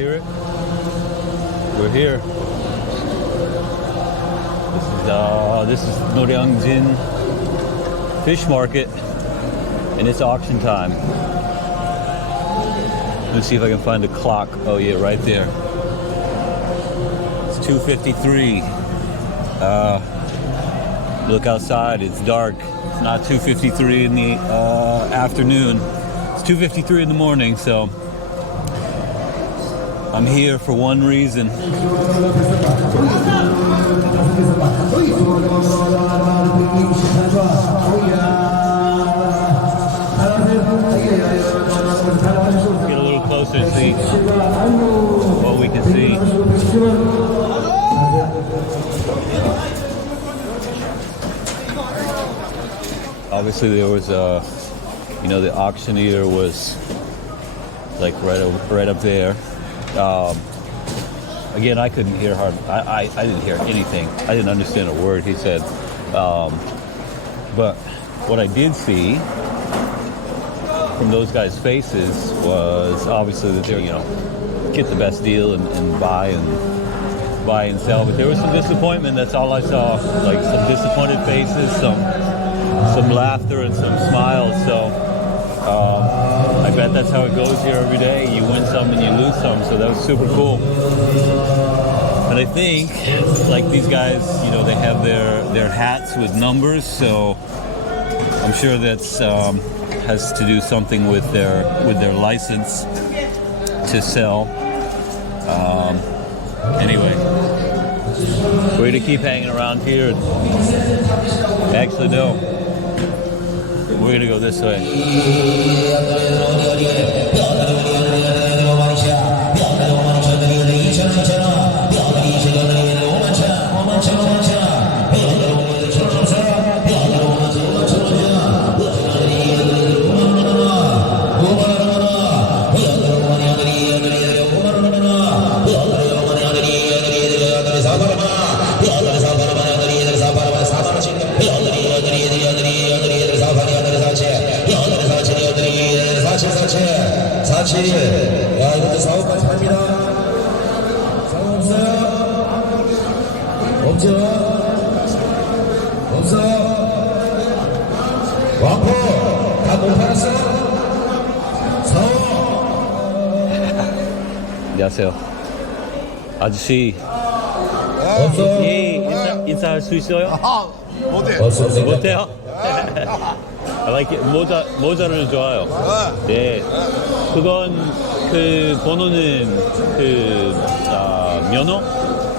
hear it? We're here. This is Noryangjin Fish Market, and it's auction time. Let's see if I can find the clock. Oh yeah, right there. It's 2:53. Look outside, it's dark. It's not 2:53 in the afternoon. It's 2:53 in the morning, so I'm here for one reason. Get a little closer to see what we can see. Obviously there was the auctioneer was like right up there. Again, I couldn't hear hard. I didn't hear anything. I didn't understand a word he said. But what I did see from those guys' faces was obviously that they're, get the best deal and buy and sell. But there was some disappointment. That's all I saw. Like some disappointed faces, some laughter and some smiles. So I bet that's how it goes here every day. You win some and you lose some. So that was super cool. And I think, like these guys, they have their hats with numbers. So I'm sure that's has to do something with their license to sell. Anyway, way to keep hanging around here. Actually, no. We're gonna go this way. 야, 이것도 사업까지 합니다. 사업 없어요? 없죠? 없어? 왕포 다 못 팔았어? 사업? 안녕하세요. 아저씨. 없어? 예, 인사할 수 있어요? 못해. 못해요? I like it. 모자를 좋아요. 네. 그건 그 번호는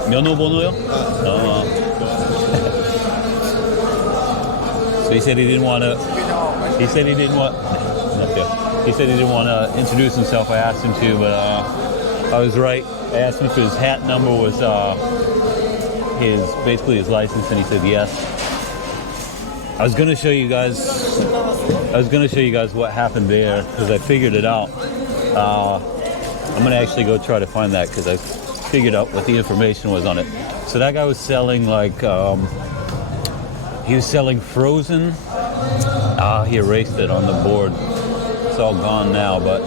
면허 번호요? So he said he didn't want to introduce himself. I asked him to, but I was right. I asked him if his hat number was basically his license, and he said yes. I was gonna show you guys what happened there because I figured it out. I'm gonna actually go try to find that because I figured out what the information was on it. So that guy was selling he was selling frozen. He erased it on the board. It's all gone now, but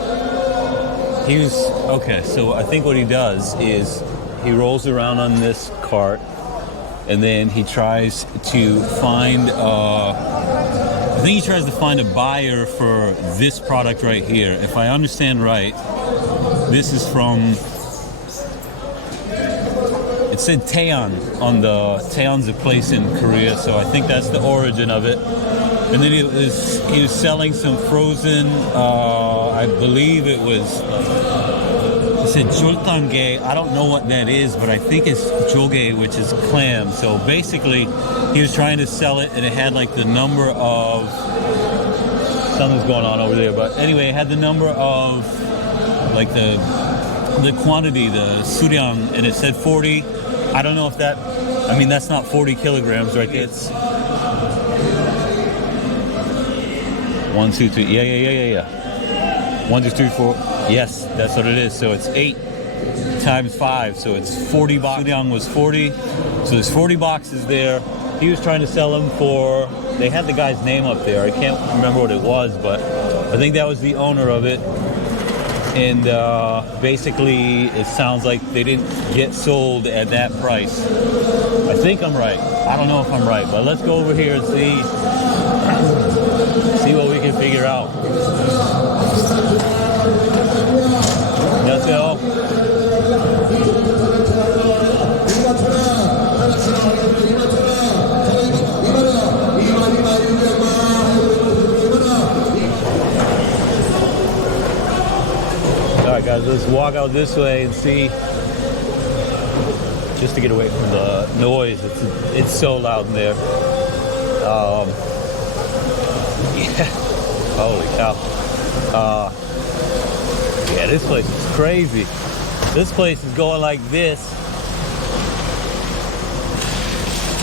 he was okay. So I think what he does is he rolls around on this cart. And then he tries to find, I think he tries to find a buyer for this product right here. If I understand right, this is from, it said Taeyeon on the, Taeyeon's a place in Korea, so I think that's the origin of it. And then he was selling some frozen, I believe it was, it said joltange. I don't know what that is, but I think it's joge, which is clam. So basically, he was trying to sell it, and it had like the number of, something's going on over there. But anyway, it had the number of, like the quantity, the suryang, and it said 40. I don't know if that, I mean, that's not 40 kilograms, right? It's 1, 2, 3. Yeah. 1, 2, 3, 4. Yes, that's what it is. So it's 8 times 5. So it's 40 boxes. Suryang was 40. So there's 40 boxes there. He was trying to sell them for, they had the guy's name up there. I can't remember what it was, but I think that was the owner of it. And basically, it sounds like they didn't get sold at that price. I think I'm right. I don't know if I'm right, but let's go over here and see what we can figure out. That's all. Alright guys, let's walk out this way and see, just to get away from the noise. It's so loud in there. Yeah, holy cow. Yeah, this place is crazy. This place is going like this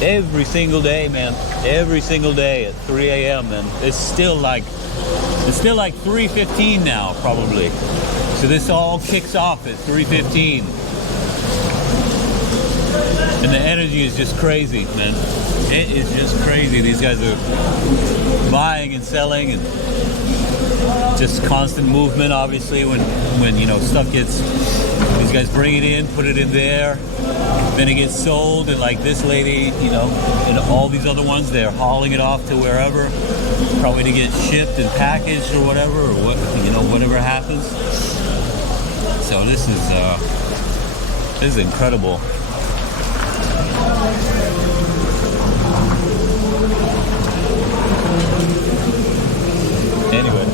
every single day, man. Every single day at 3 a.m. and it's still like 3:15 now, probably. So this all kicks off at 3:15. And the energy is just crazy, man. It is just crazy. These guys are buying and selling and just constant movement, obviously, when you know, stuff gets, these guys bring it in, put it in there, then it gets sold, and like this lady, you know, and all these other ones, they're hauling it off to wherever, probably to get shipped and packaged or whatever, or what, you know, whatever happens. So this is incredible. Anyway,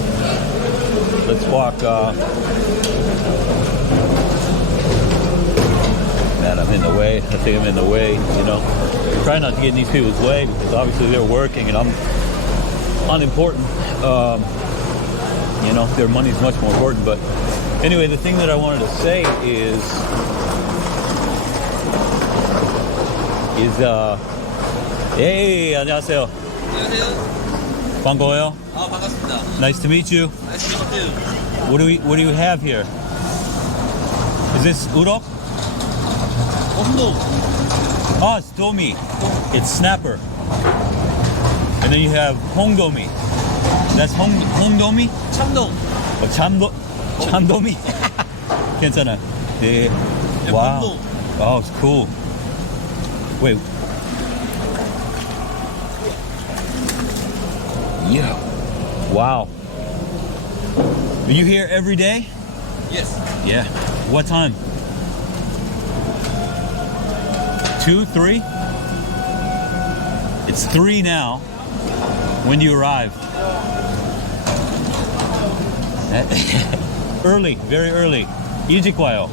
let's walk. Man, I'm in the way. I think I'm in the way. You know, try not to get in these people's way because obviously they're working and I'm unimportant. You know, their money's much more important. But anyway, the thing that I wanted to say is hey, 안녕하세요. 안녕하세요. 반가워요. 반갑습니다. Nice to meet you. Nice to meet you. What do you have here? Is this udok? 홍동. Oh, it's domi. It's snapper. And then you have hongdomi. That's hongdomi? 참동. Oh, 참도미. 괜찮아. 네. Wow. 홍동. Oh, it's cool. Wait. Yeah. Wow. Are you here every day? Yes. Yeah. What time? 2, 3? It's 3 now. When do you arrive? Early, very early. 일찍 와요.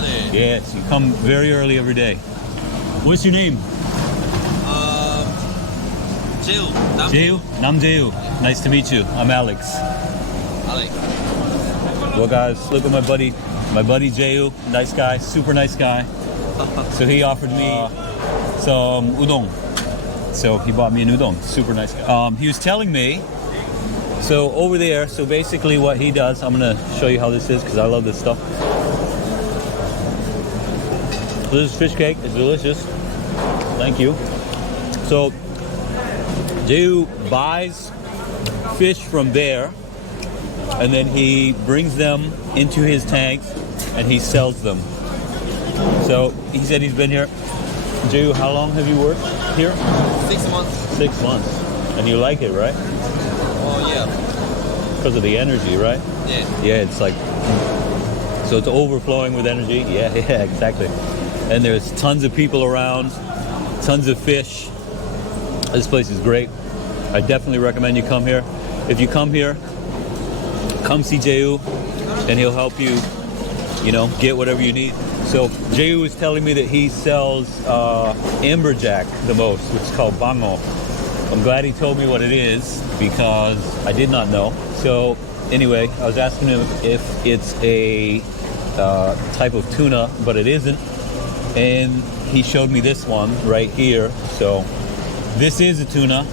네. Yes, you come very early every day. What's your name? 제우. Jaewoo? Namjaewoo. Nice to meet you. I'm Alex. Alex. Well, guys, look at my buddy Jaewoo. Nice guy, super nice guy. So he offered me some udon. So he bought me an udon. Super nice guy. He was telling me, so over there, so basically what he does, I'm gonna show you how this is because I love this stuff. This is fish cake. It's delicious. Thank you. So Jaewoo buys fish from there and then he brings them into his tanks and he sells them. So he said he's been here. Jaewoo, how long have you worked here? 6 months. 6 months. And you like it, right? Oh yeah. Because of the energy, right? Yeah. Yeah, it's like, so it's overflowing with energy. Yeah, yeah, exactly. And there's tons of people around, tons of fish. This place is great. I definitely recommend you come here. If you come here, come see Jaewoo and he'll help you, you know, get whatever you need. So Jaewoo is telling me that he sells Amberjack the most, which is called bango. I'm glad he told me what it is because I did not know. So anyway, I was asking him if it's a type of tuna, but it isn't. And he showed me this one right here. So this is a tuna.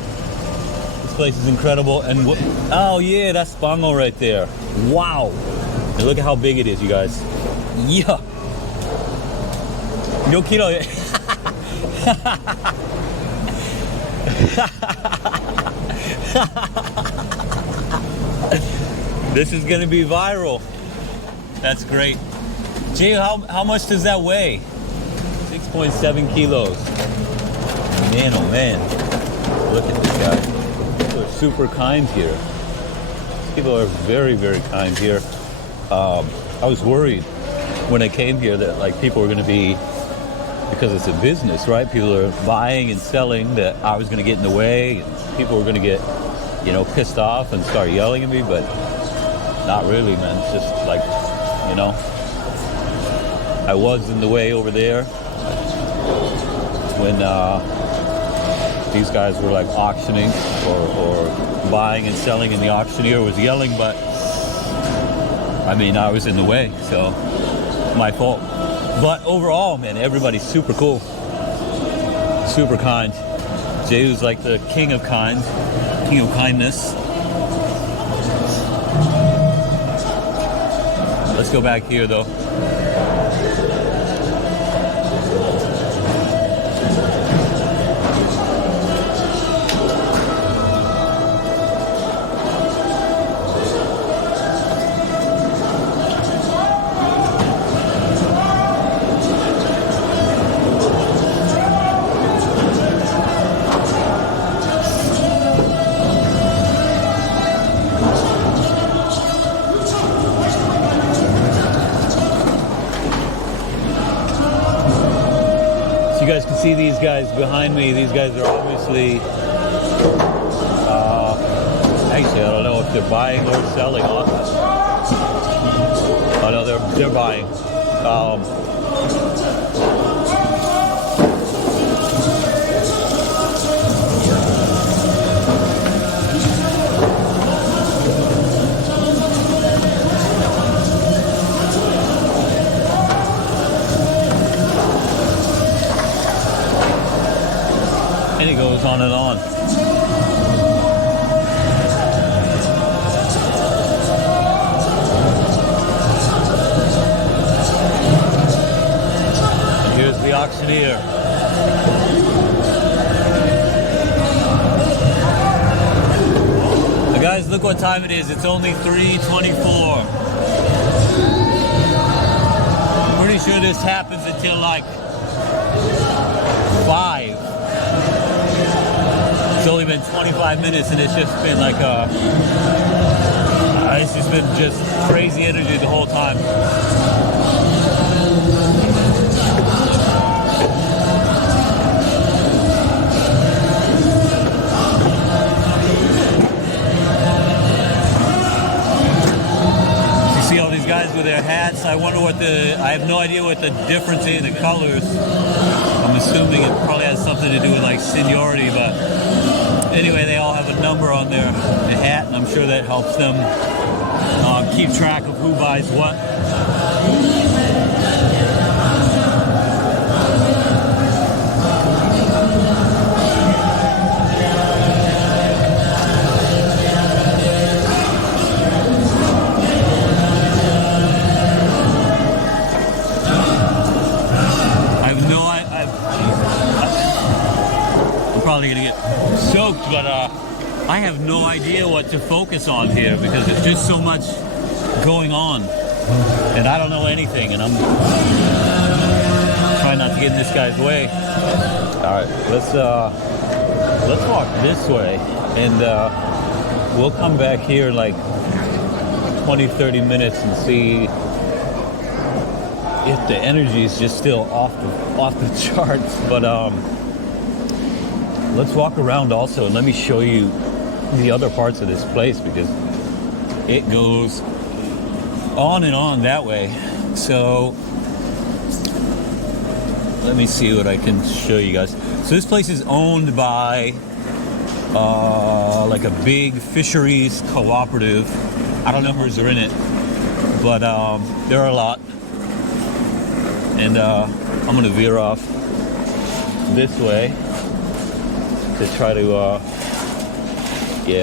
This place is incredible. And oh yeah, that's bango right there. Wow. And look at how big it is, you guys. Yeah. 몇 킬로에? This is gonna be viral. That's great. Jay, how much does that weigh? 6.7 kilos. Man, oh man. Look at this guy. People are super kind here. People are very, very kind here. I was worried when I came here that like people were going to be, because it's a business, right? People are buying and selling, that I was going to get in the way. And people were going to get, you know, pissed off and start yelling at me, but not really, man. It's just like, you know, I was in the way over there when these guys were like auctioning or buying and selling, and the auctioneer was yelling, but I mean, I was in the way, so my fault. But overall, man, everybody's super cool, super kind. Jaewoo's like the king of kindness. Let's go back here though. You guys can see these guys behind me. These guys are obviously, actually, I don't know if they're buying or selling. Oh no, they're buying. And it goes on and on. And here's the auctioneer. Now guys, look what time it is. It's only 3:24. Pretty sure this happens until like 5. It's only been 25 minutes and it's just been like it's just been just crazy energy the whole time. You see all these guys with their hats. I wonder I have no idea what the difference is in the colors. I'm assuming it probably has something to do with like seniority, but anyway, they all have a number on their hat, and I'm sure that helps them keep track of who buys what. I'm probably gonna get soaked, but I have no idea what to focus on here because there's just so much going on, and I don't know anything, and I'm trying not to get in this guy's way. All right, let's walk this way, and we'll come back here in like 20-30 minutes and see if the energy is just still off the charts. But let's walk around also, and let me show you the other parts of this place because it goes on and on that way. So let me see what I can show you guys. So this place is owned by like a big fisheries cooperative. I don't know who's in it, but there are a lot. And I'm gonna veer off this way to try to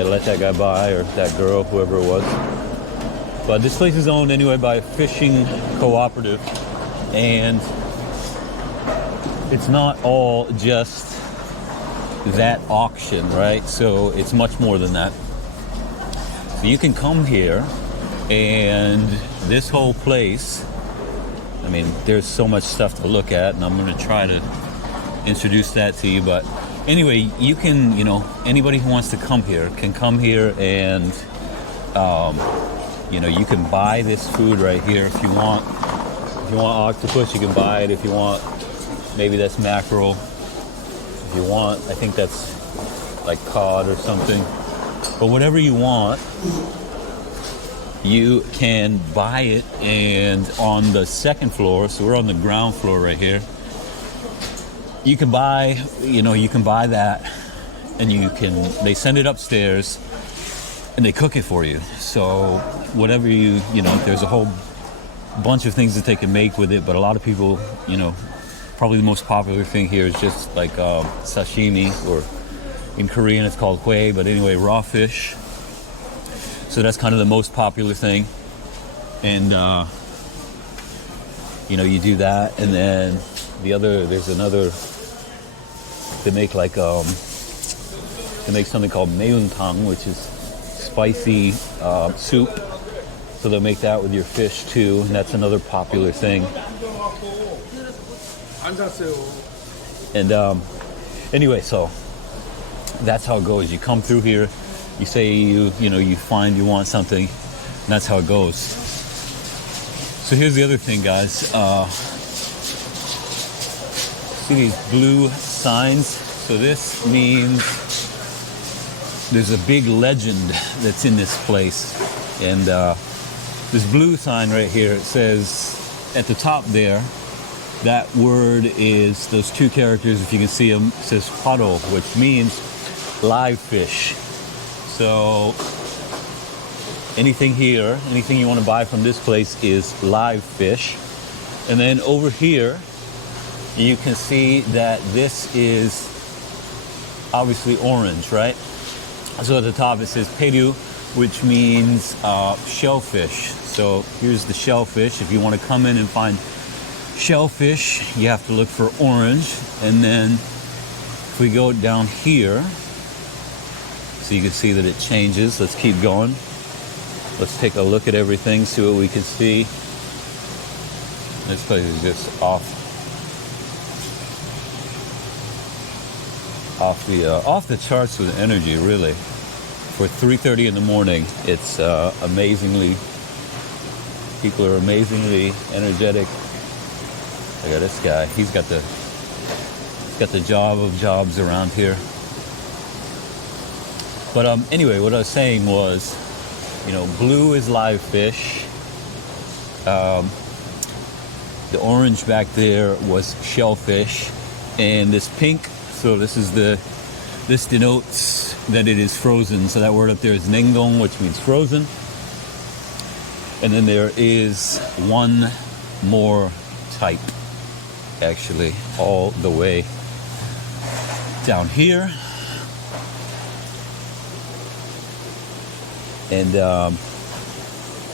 let that guy by, or that girl, whoever it was. But this place is owned anyway by a fishing cooperative, and it's not all just that auction, right? So it's much more than that. So you can come here And this whole place, I mean, there's so much stuff to look at, and I'm going to try to introduce that to you. But anyway, you can, you know, anybody who wants to come here can come here, and you know, you can buy this food right here if you want. If you want octopus, you can buy it. If you want, maybe that's mackerel. If you want, I think that's like cod or something. But whatever you want, you can buy it. And on the second floor, so we're on the ground floor right here, you can buy, you know, you can buy that, and they send it upstairs and they cook it for you. So whatever you know, there's a whole bunch of things that they can make with it, but a lot of people, you know, probably the most popular thing here is just like sashimi, or in Korean it's called hue, but anyway, raw fish. So that's kind of the most popular thing. And you know, you do that, and then there's another, they make like they make something called meeuntang, which is spicy soup. So they'll make that with your fish too, and that's another popular thing. And anyway, so that's how it goes. You come through here, you say you find you want something, and that's how it goes. So here's the other thing, guys. See these blue signs? So this means there's a big legend that's in this place. And this blue sign right here, it says at the top there, that word is those two characters, if you can see them, it says paro, which means live fish. So anything here, anything you want to buy from this place is live fish. And then over here, you can see that this is obviously orange, right? So at the top it says peru, which means shellfish. So here's the shellfish. If you want to come in and find shellfish, you have to look for orange. And then if we go down here, so you can see that it changes. Let's keep going. Let's take a look at everything, see what we can see. This place is just off the charts with energy, really. For 3:30 in the morning, it's people are amazingly energetic. Look at this guy. He's got the job of jobs around here. But anyway, what I was saying was, you know, blue is live fish. The orange back there was shellfish, and this pink. So this denotes that it is frozen. So that word up there is 냉동, which means frozen. And then there is one more type, actually, all the way down here. And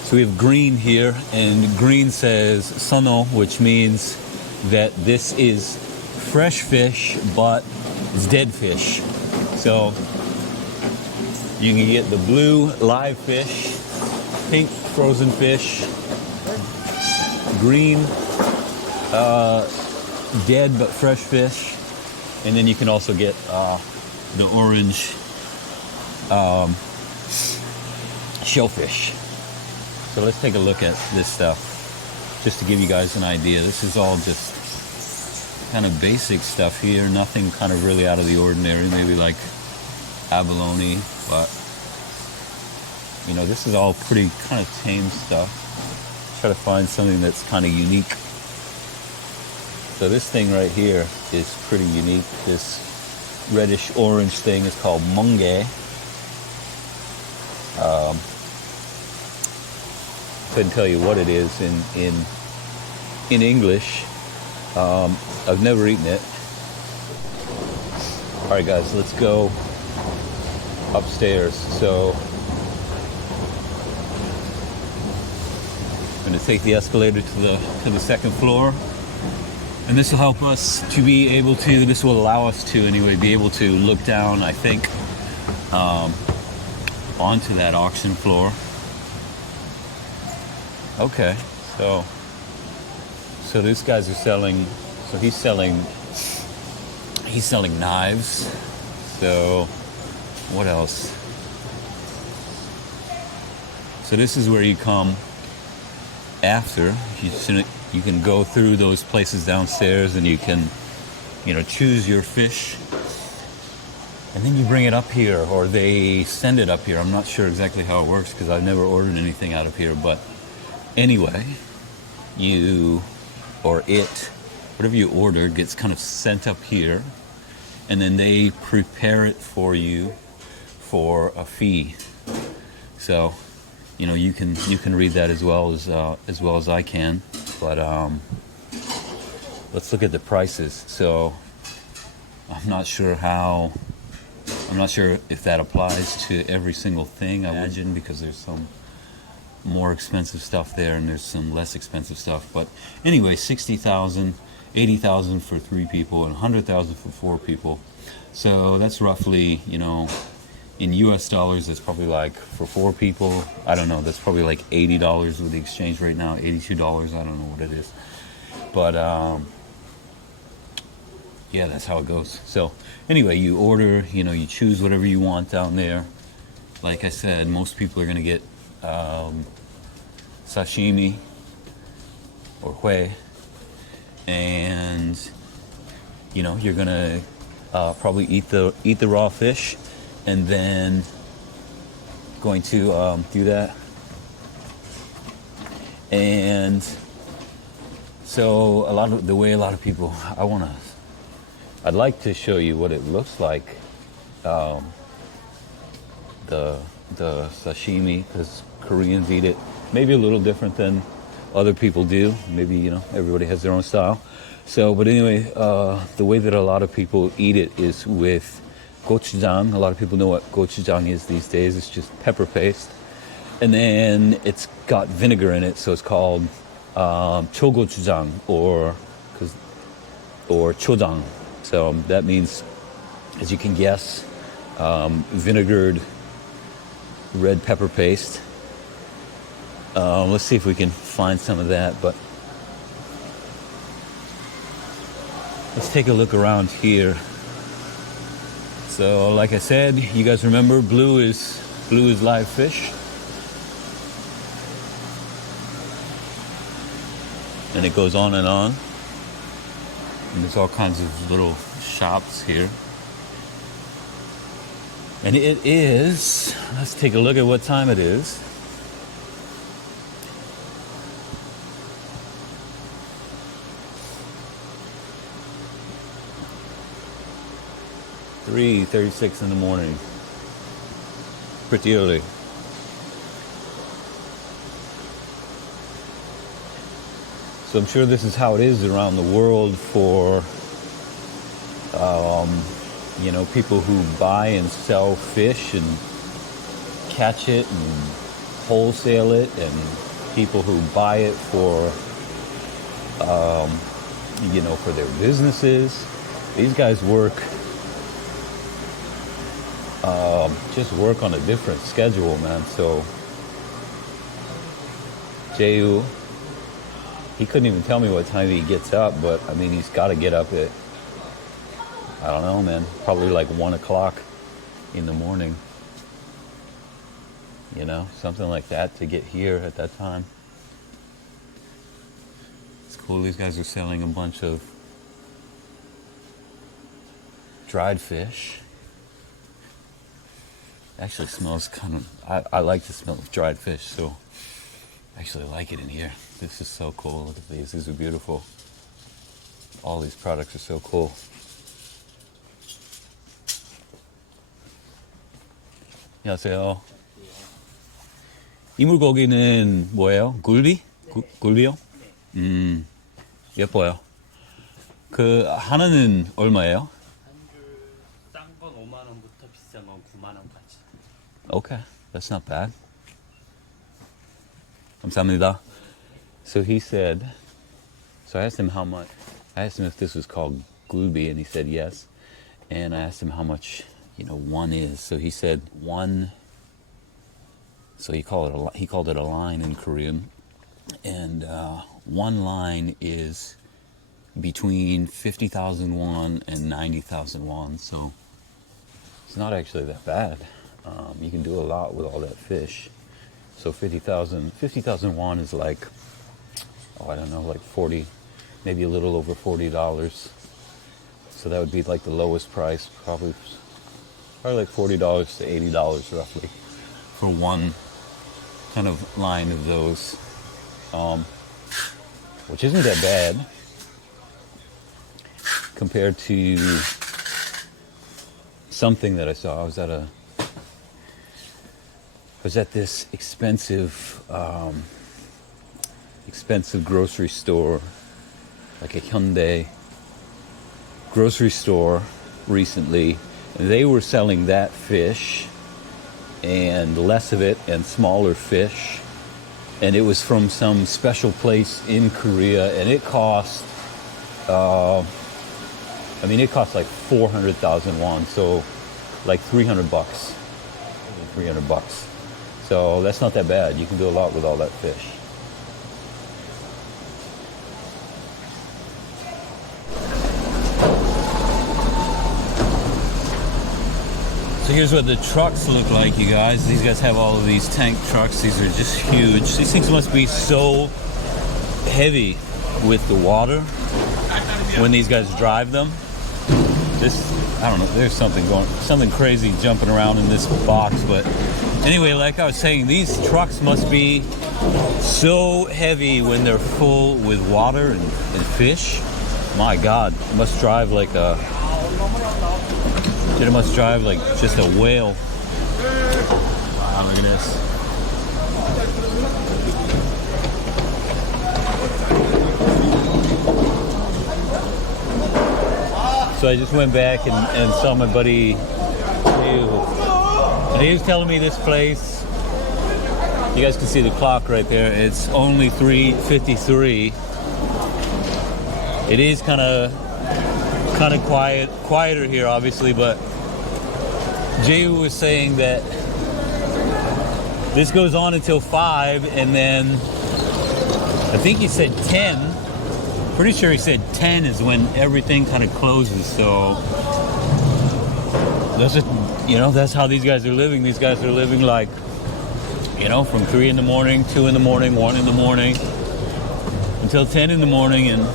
so we have green here, and green says sono, which means that this is fresh fish, but it's dead fish. So you can get the blue live fish, pink frozen fish, green dead but fresh fish, and then you can also get the orange shellfish. So let's take a look at this stuff, just to give you guys an idea. This is all just kind of basic stuff here, nothing kind of really out of the ordinary, maybe like abalone, but you know, this is all pretty kind of tame stuff. Try to find something that's kind of unique. So this thing right here is pretty unique. This reddish orange thing is called mungge. Couldn't tell you what it is in English. I've never eaten it. All right, guys, let's go upstairs. So I'm going to take the escalator to the second floor, and this will help us to be able to. This will allow us to, anyway, be able to look down, I think, onto that auction floor. Okay, so these guys are selling. So he's selling knives. So what else? So this is where you come after. You can go through those places downstairs, and you can, choose your fish, and then you bring it up here, or they send it up here. I'm not sure exactly how it works because I've never ordered anything out of here. But anyway, whatever you ordered gets kind of sent up here, and then they prepare it for you for a fee. So, you can read that as well as I can. But let's look at the prices. So I'm not sure if that applies to every single thing. I imagine, because there's some more expensive stuff there and there's some less expensive stuff. But anyway, 60,000, 80,000 for 3 people, and 100,000 for 4 people. So that's roughly, in US dollars, it's probably like, for 4 people, I don't know, that's probably like $80 with the exchange rate now, $82, I don't know what it is. But yeah, that's how it goes. So anyway, you order, you choose whatever you want down there. Like I said, most people are going to get sashimi or hui, and you're going to probably eat the raw fish, and then going to do that. And so the way a lot of people, I'd like to show you what it looks like, the sashimi, because Koreans eat it maybe a little different than other people do. Maybe, everybody has their own style. So, but anyway, the way that a lot of people eat it is with gochujang. A lot of people know what gochujang is these days. It's just pepper paste. And then it's got vinegar in it, so it's called chogochujang or chojang. So that means, as you can guess, vinegared red pepper paste. Let's see if we can find some of that, but let's take a look around here. So like I said, you guys remember blue is live fish. And it goes on and on. And there's all kinds of little shops here. And it is, let's take a look at what time it is. "3:36 in the morning. Pretty early. So I'm sure this is how it is around the world for, people who buy and sell fish and catch it and wholesale it, and people who buy it for, for their businesses. These guys just work on a different schedule, man. So Jaewoo, he couldn't even tell me what time he gets up, but I mean, he's got to get up at, I don't know, man, probably like 1 o'clock in the morning, something like that, to get here at that time. It's cool. These guys are selling a bunch of dried fish. Actually smells kind of, I like the smell of dried fish, so I actually like it in here. This is so cool. Look at these. These are beautiful. All these products are so cool. 안녕하세요. 이 물고기는 뭐예요? 굴비? 굴비요? 예뻐요. 그 하나는 얼마예요? 싼 건 5만 원부터 비싼 건 9만 원까지. Okay, that's not bad. 감사합니다. So he said, so I asked him how much, I asked him if this was called gulbi, and he said yes. And I asked him how much, one is. So he said one, so he called it a line in Korean. And one line is between 50,000 won and 90,000 won, so it's not actually that bad. You can do a lot with all that fish. So 50,000 won is like, oh, I don't know, like 40, maybe a little over $40. So that would be like the lowest price, probably like $40 to $80 roughly for one kind of line of those, which isn't that bad compared to something that I saw. I was at this expensive grocery store, like a Hyundai grocery store recently, and they were selling that fish and less of it and smaller fish, and it was from some special place in Korea, and it cost like 400,000 won, so like $300. $300. So that's not that bad. You can do a lot with all that fish. So here's what the trucks look like, you guys. These guys have all of these tank trucks. These are just huge. These things must be so heavy with the water when these guys drive them. I don't know, there's something crazy jumping around in this box, but anyway, like I was saying, these trucks must be so heavy when they're full with water and fish. My God, it must drive like just a whale. Wow, look at this. So I just went back and saw my buddy Jaewoo. And he was telling me this place, you guys can see the clock right there, it's only 3:53. It is kind of quieter here, obviously, but Jaewoo was saying that this goes on until 5, and then I think he said 10. Pretty sure he said 10 is when everything kind of closes. So that's how these guys are living. These guys are living like, from 3 in the morning, 2 in the morning, 1 in the morning, until 10 in the morning, and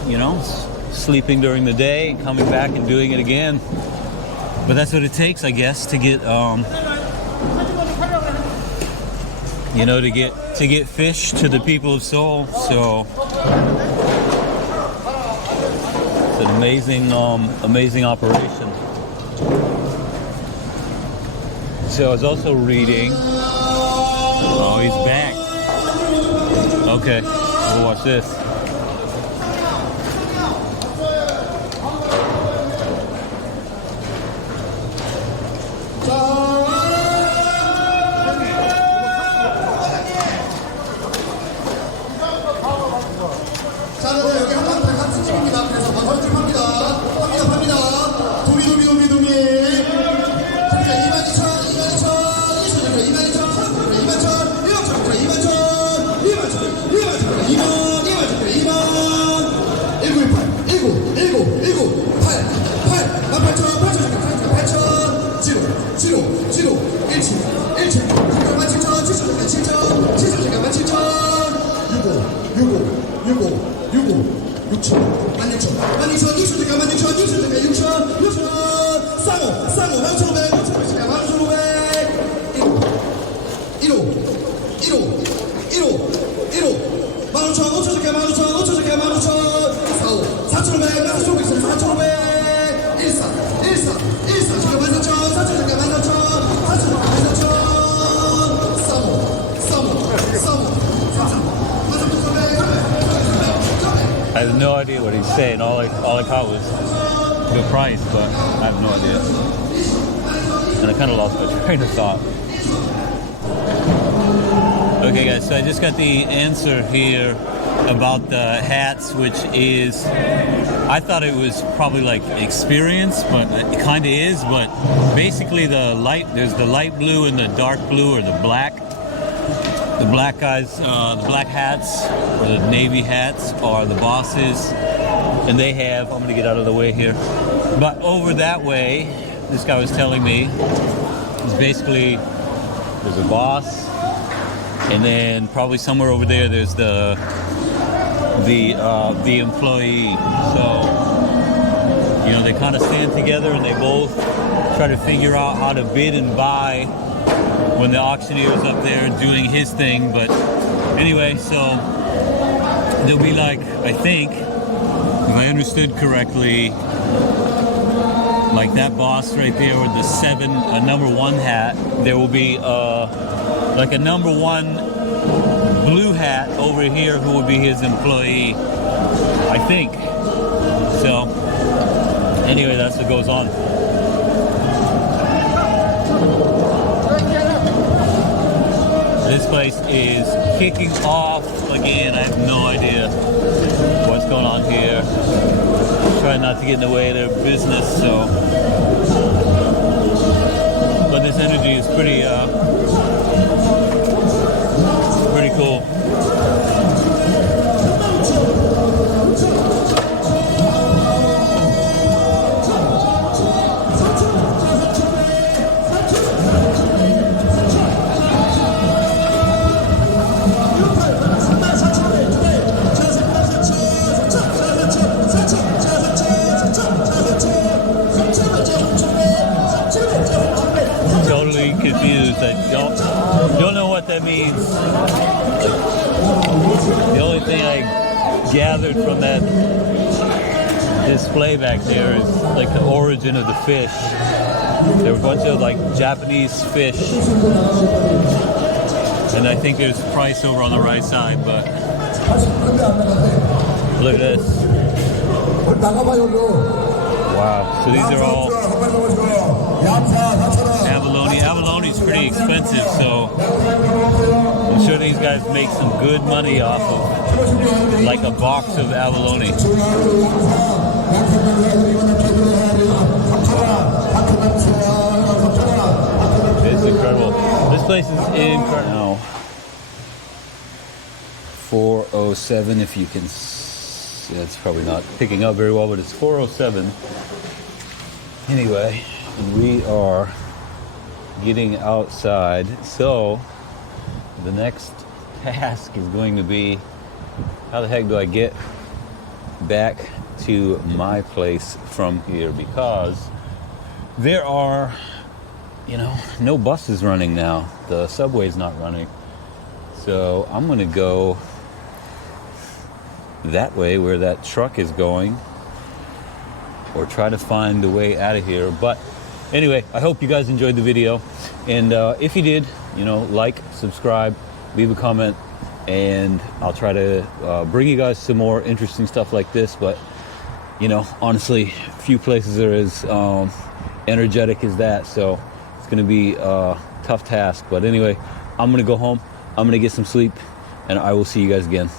sleeping during the day and coming back and doing it again. But that's what it takes, I guess, to get to get fish to the people of Seoul. So it's an amazing operation. So I was also reading. Oh, he's back. Okay, we'll watch this. I have no idea what he's saying. All I caught was the price, but I have no idea. And I kind of lost my train of thought. Okay, guys, so I just got the answer here about the hats, which is, I thought it was probably like experience, but it kind of is. But basically, there's the light blue and the dark blue, or the black. The black guys, the black hats, or the navy hats, are the bosses. And they have, I'm gonna get out of the way here. But over that way, this guy was telling me, is basically, there's a boss, and then probably somewhere over there, there's the employee. So, you know, they kind of stand together and they both try to figure out how to bid and buy when the auctioneer's up there doing his thing. But anyway, so there'll be like, I think, if I understood correctly, like that boss right there with the number one hat, there will be like a number one blue hat over here who will be his employee, I think. So anyway, that's what goes on. This place is kicking off again. I have no idea what's going on here. Trying not to get in the way of their business, so. But this energy is pretty cool. Totally confused. I don't know what that means. The only thing I gathered from that display back there is like the origin of the fish. There were a bunch of like Japanese fish, and I think there's a price over on the right side. But look at this. Wow. So these are all abalone. Abalone is pretty expensive, so I'm sure these guys make some good money off of like a box of abalone. It's incredible. This place is incredible. Now, 407, if you can. Yeah, it's probably not picking up very well, but it's 407. Anyway, we are getting outside. So the next task is going to be, how the heck do I get back to my place from here? Because there are, you know, no buses running now. The subway's not running. So I'm gonna go that way where that truck is going, or try to find a way out of here. But anyway, I hope you guys enjoyed the video, and if you did, you know, like, subscribe, leave a comment, and I'll try to bring you guys some more interesting stuff like this. But you know, honestly, few places are as energetic as that, so it's gonna be a tough task. But anyway, I'm gonna go home, I'm gonna get some sleep, and I will see you guys again.